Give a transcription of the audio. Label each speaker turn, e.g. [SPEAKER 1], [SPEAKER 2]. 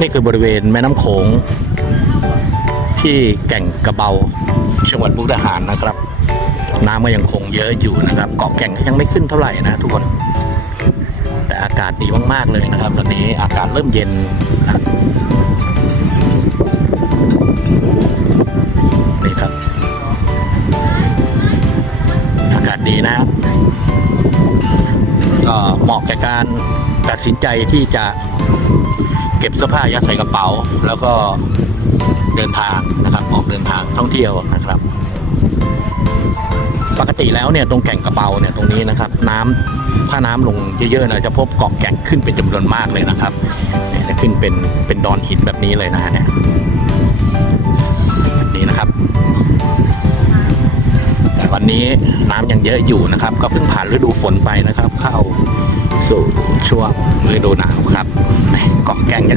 [SPEAKER 1] นี่คือบริเวณแม่น้ำโขงที่แก่งกระเบาจังหวัดมุกดาหารนะครับ น้ำก็ยังคงเยอะอยู่นะครับเกาะแก่งยังไม่ขึ้นเท่าไหร่นะทุกคน แต่อากาศดีมากๆเลยนะครับ ตอนนี้อากาศเริ่มเย็นนะนี่ครับ อากาศดีนะครับ ก็เหมาะแก่การตัดสินใจที่จะ เก็บเสื้อผ้ายัดใส่กระเป๋า แล้วก็เดินทางนะครับ ออกเดินทางท่องเที่ยวนะครับ ปกติแล้วเนี่ยตรงแก่งกระเบาเนี่ยตรงนี้นะครับ น้ำถ้าน้ำลงเยอะๆนะจะพบเกาะแก่งขึ้นเป็นจำนวนมากเลยนะครับเนี่ยจะขึ้นเป็นเป็นดอนหินแบบนี้เลยนะฮะเนี่ยแบบนี้นะครับ แต่วันนี้น้ำยังเยอะอยู่นะครับ ก็เพิ่งผ่านฤดูฝนไปนะครับ เข้าสู่ช่วงฤดูหนาวครับ แหม่เกาะแก่ง